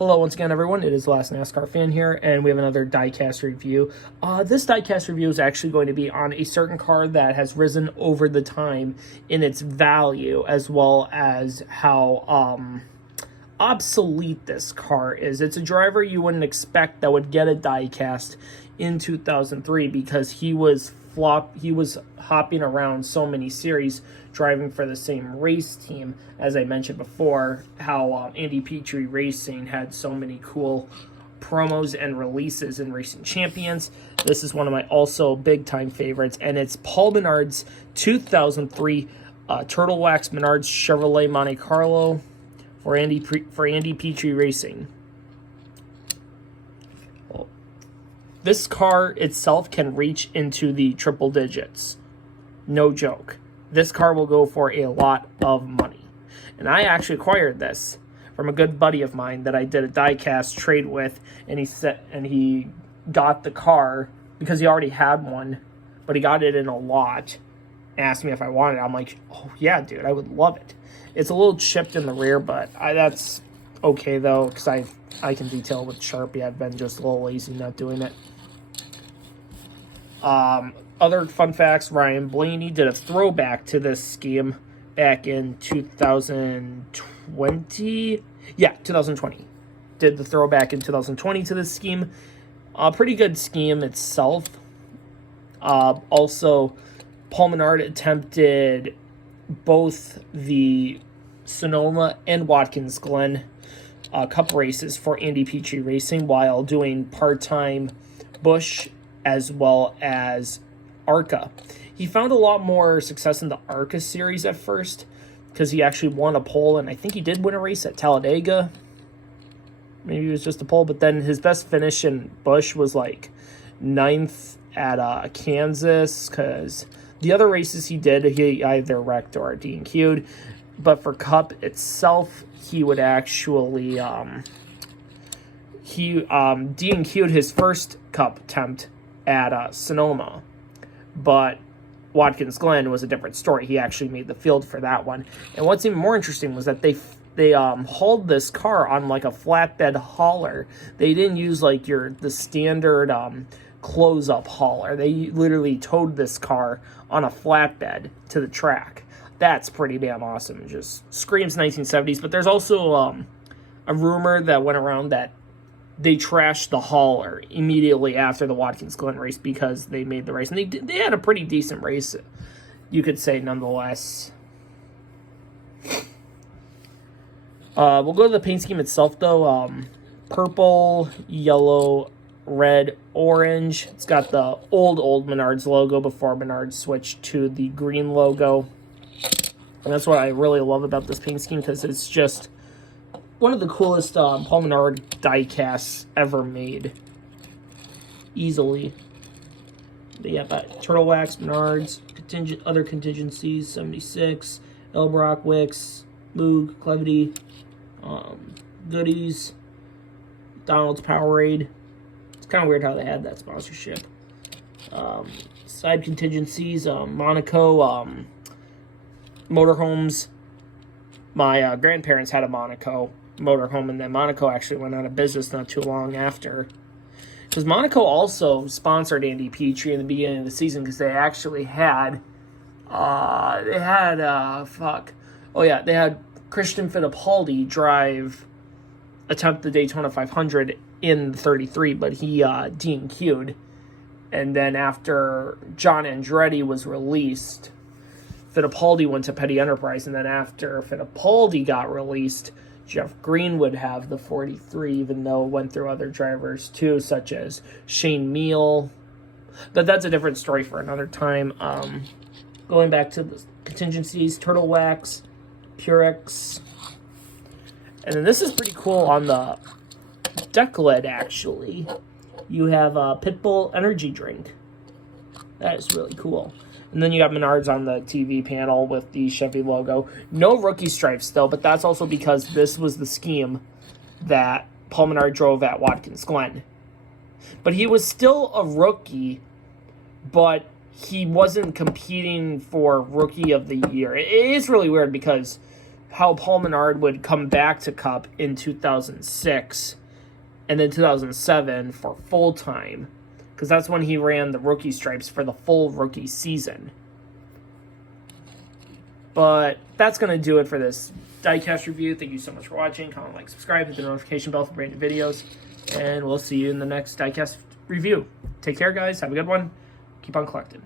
Hello once again, everyone. It is the Last NASCAR Fan here, and we have another Diecast review. This Diecast review is actually going to be on a certain car that has risen over the time in its value, as well as how obsolete this car is. It's a driver you wouldn't expect that would get a Diecast in 2003 because he was hopping around so many series, driving for the same race team. As I mentioned before, how Andy Petree Racing had so many cool promos and releases in Racing Champions. This is one of my also big-time favorites, and it's Paul Menard's 2003 Turtle Wax Menards Chevrolet Monte Carlo for Andy Petree Racing. This car itself can reach into the triple digits. No joke. This car will go for a lot of money. And I actually acquired this from a good buddy of mine that I did a diecast trade with, and he got the car because he already had one, but he got it in a lot. Asked me if I wanted it. I'm like, oh yeah, dude, I would love it. It's a little chipped in the rear, but that's okay though, because I can detail with Sharpie. I've been just a little lazy not doing it. Other fun facts, Ryan Blaney did a throwback to this scheme back in 2020. Yeah, 2020. Did the throwback in 2020 to this scheme. Pretty good scheme itself. Also, Paul Menard attempted both the Sonoma and Watkins Glen Cup races for Andy Petree Racing while doing part-time Busch as well as ARCA. He found a lot more success in the ARCA series at first because he actually won a pole, and I think he did win a race at Talladega. Maybe it was just a pole, but then his best finish in Busch was like 9th at Kansas, because the other races he did, he either wrecked or DNQ'd. But for Cup itself, he would actually DNQ'd his first Cup attempt at Sonoma, but Watkins Glen was a different story. He actually made the field for that one. And what's even more interesting was that they hauled this car on like a flatbed hauler. They didn't use like the standard close-up hauler. They literally towed this car on a flatbed to the track. That's pretty damn awesome. It just screams 1970s. But there's also a rumor that went around that they trashed the hauler immediately after the Watkins Glen race because they made the race. And they had a pretty decent race, you could say, nonetheless. We'll go to the paint scheme itself, though. Purple, yellow, red, orange. It's got the old Menards logo before Menards switched to the green logo. And that's what I really love about this paint scheme, because it's just one of the coolest Paul Menard diecasts ever made. Easily. But yeah, but Turtle Wax, Menards, other contingencies, 76, Elbrock, Wicks, Moog, Clevity, Goodies, Donald's Powerade. It's kind of weird how they had that sponsorship. Side contingencies, Monaco, motorhomes. My grandparents had a Monaco motorhome, and then Monaco actually went out of business not too long after. Because Monaco also sponsored Andy Petree in the beginning of the season, because they actually had, they had Christian Fittipaldi attempt the Daytona 500 in 33, but he DNQ'd. And then after John Andretti was released, Fittipaldi went to Petty Enterprise, and then after Fittipaldi got released, Jeff Green would have the 43, even though it went through other drivers too, such as Shane Meal. But that's a different story for another time. Going back to the contingencies, Turtle Wax, Purex. And then this is pretty cool on the deck lid, actually. You have a Pitbull energy drink. That is really cool. And then you got Menards on the TV panel with the Chevy logo. No rookie stripes, though, but that's also because this was the scheme that Paul Menard drove at Watkins Glen. But he was still a rookie, but he wasn't competing for Rookie of the Year. It is really weird because how Paul Menard would come back to Cup in 2006 and then 2007 for full time, because that's when he ran the rookie stripes for the full rookie season. But that's going to do it for this diecast review. Thank you so much for watching. Comment, like, subscribe, hit the notification bell for brand new videos, and we'll see you in the next diecast review. Take care, guys. Have a good one. Keep on collecting.